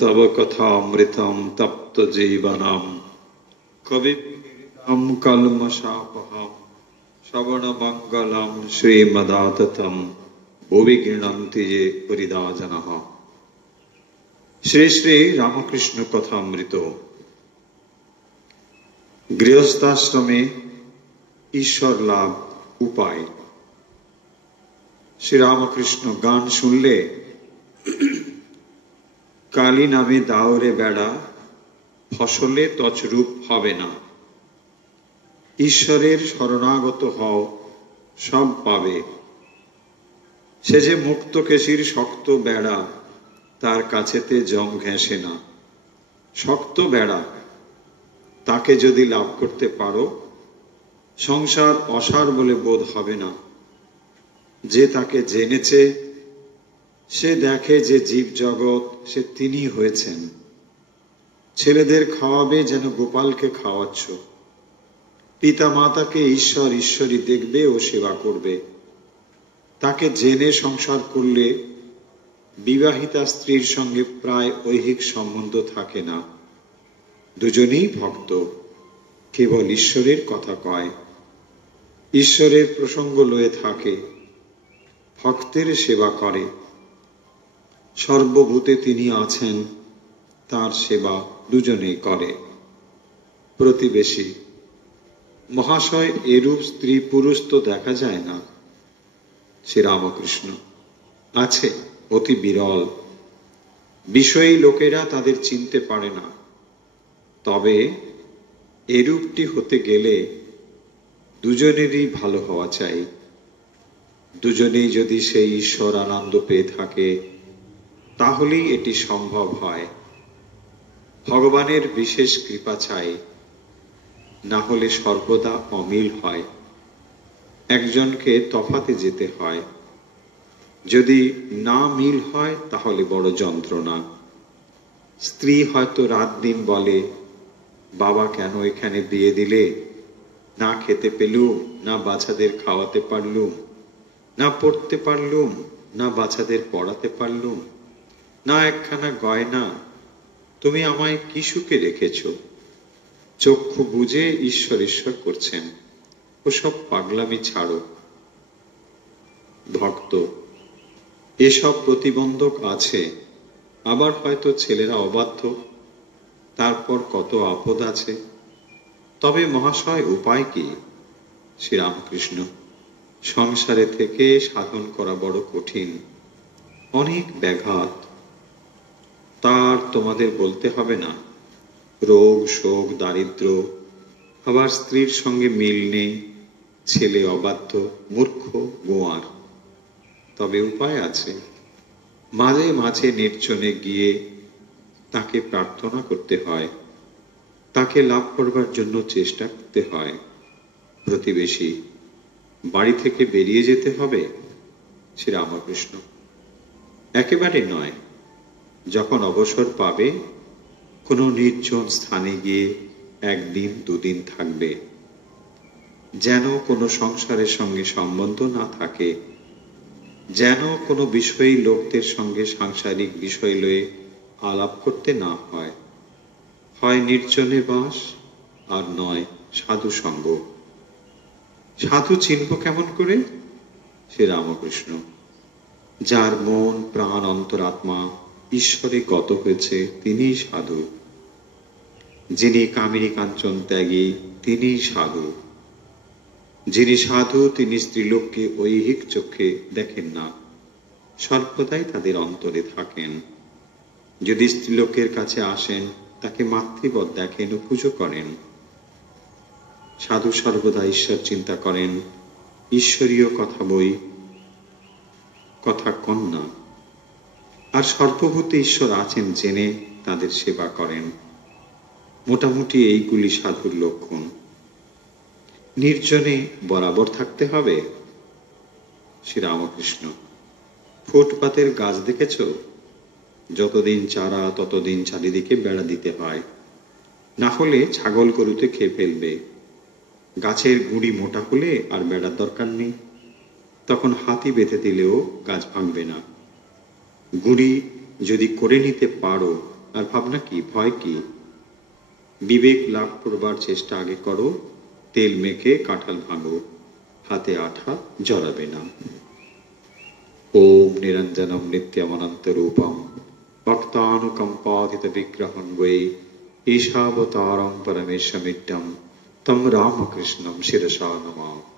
তব কথামৃতম তপ্ত জীবনম কবিম কলমশাপহম শ্রবণমঙ্গলম শ্রীমদাততম ভুবি গৃহন্তি যে পরিদাজনঃ। শ্রী শ্রী রামকৃষ্ণ কথামৃত। গৃহস্থাশ্রমে ঈশ্বর লাভ উপায়। শ্রীরামকৃষ্ণ গান শুনলে কালী নামে দাওরে বেড়া, ফসলে তছরূপ হবে না। ঈশ্বরের শরণাগত হও, সব পাবে। সে যে মুক্ত কেশির শক্ত বেড়া, তার কাছেতে জং ঘেঁষে না। শক্ত বেড়া, তাকে যদি লাভ করতে পারো, সংসার অসার বলে বোধ হবে না। যে তাকে জেনেছে সে দেখে যে জীব জগৎ সে তিনি হয়েছেন। ছেলেদের খাওয়াবে যেন গোপালকে খাওয়াচ্ছ। পিতা মাতাকে ঈশ্বর ঈশ্বরী দেখবে ও সেবা করবে। তাকে জেনে সংসার করলে বিবাহিতা স্ত্রীর সঙ্গে প্রায় ঐহিক সম্বন্ধ থাকে না। দুজনেই ভক্ত, কেবল ঈশ্বরের কথা কয়, ঈশ্বরের প্রসঙ্গ লয়ে থাকে, ভক্তের সেবা করে। সর্বভূতে তিনি আছেন, তার সেবা দুজনেই করে। প্রতিবেশী মহাশয়, এরূপ স্ত্রী পুরুষ তো দেখা যায় না। শ্রীরামকৃষ্ণ আছে, অতি বিরল। বিষয়ী লোকেরা তাদের চিনতে পারে না। তবে এরূপটি হতে গেলে দুজনেরই ভালো হওয়া চাই। দুজনেই যদি সেই ঈশ্বর আনন্দ পেয়ে থাকে, তাহলেই এটি সম্ভব হয়। ভগবানের বিশেষ কৃপা চাই, না হলে সর্বদা অমিল হয়। একজনকে তফাতে যেতে হয়। যদি না মিল হয় তাহলে বড় যন্ত্রণা। স্ত্রী হয়তো রাত দিন বলে, বাবা কেন এখানে বিয়ে দিলে? না খেতে পেলুম, না বাচ্চাদের খাওয়াতে পারলুম, না পড়তে পারলুম, না বাচ্চাদের পড়াতে পারলুম, না একখানা গয়না। তুমি আমায় কি সুখে রেখেছ? চক্ষু বুঝে ঈশ্বর ঈশ্বর করছেন। ওসব পাগলামি ছাড়ো। ভক্ত এসব প্রতিবন্ধক আছে। আবার হয়তো ছেলেরা অবাধ্য, তারপর কত আপদ আছে। তবে মহাশয় উপায় কি? শ্রীরামকৃষ্ণ সংসারে থেকে সাধন করা বড় কঠিন, অনেক ব্যাঘাত। তার তোমাদের বলতে হবে না। রোগ শোক দারিদ্র, আবার স্ত্রীর সঙ্গে মিল নেই, ছেলে অবাধ্য, মূর্খ, গোয়ার। তবে উপায় আছে। মাঝে মাঝে নির্জনে গিয়ে তাকে প্রার্থনা করতে হয়, তাকে লাভ করবার জন্য চেষ্টা করতে হয়। প্রতিবেশী বাড়ি থেকে বেরিয়ে যেতে হবে? শ্রীরামকৃষ্ণ একেবারে নয়। যখন অবসর পাবে, কোনো নির্জন স্থানে গিয়ে একদিন দুদিন থাকবে, যেন কোনো সংসারের সঙ্গে সম্বন্ধ না থাকে, যেন কোনো বিষয়ী লোকদের সঙ্গে সাংসারিক বিষয় লয়ে আলাপ করতে না হয়। হয় নির্জনে বাস, আর নয় সাধু সঙ্গ। সাধু চিনব কেমন করে? শ্রীরামকৃষ্ণ যার মন প্রাণ অন্তরাত্মা ঈশ্বরে গত হয়েছে তিনিই সাধু। যিনি কামিনী কাঞ্চন ত্যাগী তিনিই সাধু। যিনি সাধু তিনি স্ত্রীলোককে ঐহিক চক্ষে দেখেন না, সর্বদাই তাদের অন্তরে থাকেন। যদি স্ত্রীলোকের কাছে আসেন, তাকে মাতৃবৎ দেখেন ও পুজো করেন। সাধু সর্বদা ঈশ্বর চিন্তা করেন, ঈশ্বরীয় কথা বই কথা কন্যা। আর সর্বভূতে ঈশ্বর আছেন জেনে তাদের সেবা করেন। মোটামুটি এইগুলি সাধুর লক্ষণ। নির্জনে বরাবর থাকতে হবে। শ্রীরামকৃষ্ণ ফুটপাতের গাছ দেখেছ? যতদিন চারা ততদিন চারিদিকে বেড়া দিতে হয়, না হলে ছাগল গরুতে খেয়ে ফেলবে। গাছের গুঁড়ি মোটা হলে আর বেড়ার দরকার নেই, তখন হাতি বেঁধে দিলেও গাছ ভাঙবে না। গুঁড়ি যদি করে নিতে পারো, আর ভাবনা কি, ভয় কি? বিবেক লাভ করবার চেষ্টা আগে করো, তেল মেখে কাঁঠাল ভাঙো, হাতে আঠা জড়াবে না। ওম নিরঞ্জনম নিত্যমনন্ত রূপম ভক্তানুকম্পাদিত বিগ্রহং বৈ ঈশাবতারং পরমেশ্বমিড্ডম তম রামকৃষ্ণম শিরসা নমামি।